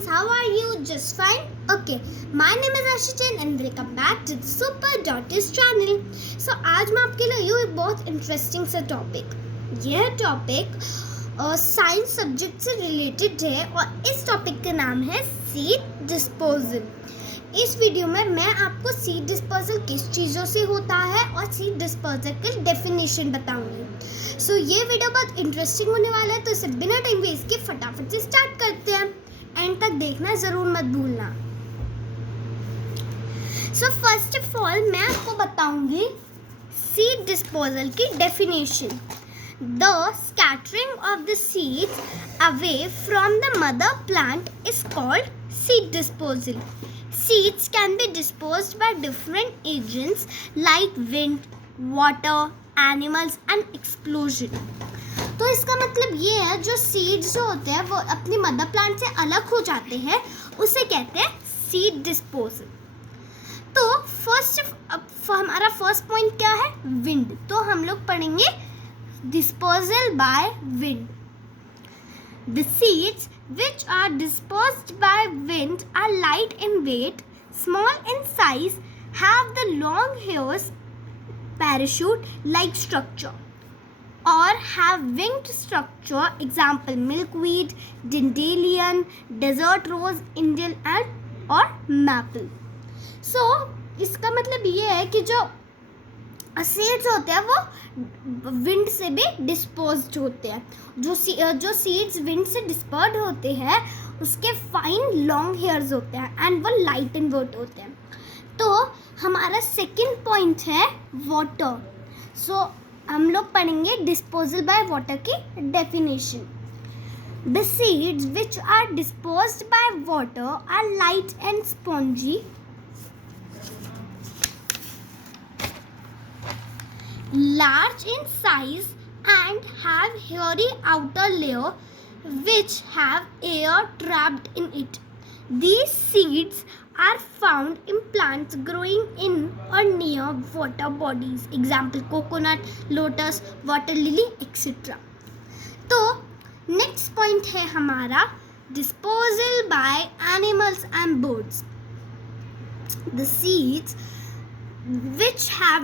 friends, how are you? Just fine? Okay, my name is Ashi Jain and welcome back to the Super Daughters channel. So आज मैं आपके लिए एक बहुत interesting सा topic, यह टॉपिक साइंस सब्जेक्ट से रिलेटेड है और इस टॉपिक का नाम है सीड डिस्पोजल। इस वीडियो में मैं आपको सीड डिस्पोजल किस चीज़ों से होता है और सीड डिस्पोजल की डेफिनेशन बताऊंगी। सो ये वीडियो बहुत इंटरेस्टिंग होने वाला है, तो इसे बिना टाइम वेस्ट के फटाफट से स्टार्ट करते हैं। एंड तक देखना ज़रूर मत भूलना। सो फर्स्ट ऑफ ऑल मैं आपको बताऊंगी सीड डिस्पोजल की definition. The scattering of the seeds away from the mother plant is called seed disposal. Seeds can be disposed by different agents like wind, water, animals and explosion. तो इसका मतलब ये है, जो सीड्स जो होते हैं वो अपनी मदर प्लांट से अलग हो जाते हैं, उसे कहते हैं सीड डिस्पोजल. तो हमारा फर्स्ट पॉइंट क्या है? विंड. तो हम लोग पढ़ेंगे disposal by wind. The seeds which are dispersed by wind are light in weight, small in size, have the long hairs, parachute-like structure, or have winged structure. Example: milkweed, dandelion, desert rose, Indian and or maple. So इसका मतलब ये है कि जो seeds होते हैं वो wind से भी डिस्पोज्ड होते हैं. जो सीड्स विंड से डिस्पर्ड होते हैं उसके फाइन लॉन्ग हेयर्स होते हैं एंड वो लाइट एंड वेट होते हैं. तो हमारा सेकंड पॉइंट है वाटर. सो हम लोग पढ़ेंगे डिस्पोजल बाय वाटर की definition. The seeds which are disposed by water are light and spongy, large in size and have hairy outer layer which have air trapped in it. These seeds are found in plants growing in or near water bodies. Example: coconut, lotus, water lily, etc. तो next point है हमारा disposal by animals and birds. The seeds which are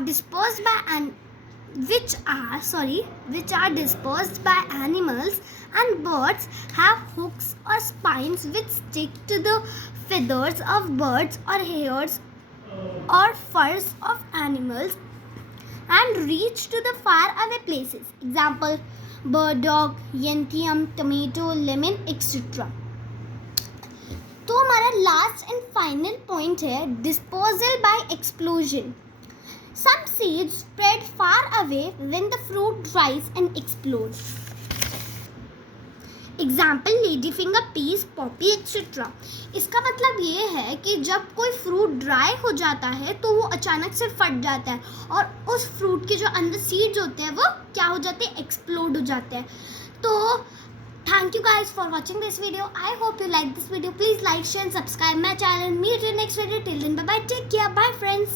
dispersed by animals and birds have hooks or spines which stick to the feathers of birds or hairs or furs of animals and reach to the far away places. Example: burdock, gentium, tomato, lemon, etc. तो हमारा last and final point है disposal by explosion. Some seeds spread far away when the fruit dries and explodes. Example: ladyfinger, peas, poppy, etc. इसका मतलब ये है कि जब कोई फ्रूट ड्राई हो जाता है तो वो अचानक से फट जाता है और उस फ्रूट के जो अंदर सीड्स होते हैं वो क्या हो जाते हैं? एक्सप्लोड हो जाते हैं. तो thank you guys for watching this video. I hope you like this video. Please like, share and subscribe my channel. Meet you next video. Till then, bye bye. Take care. Bye friends.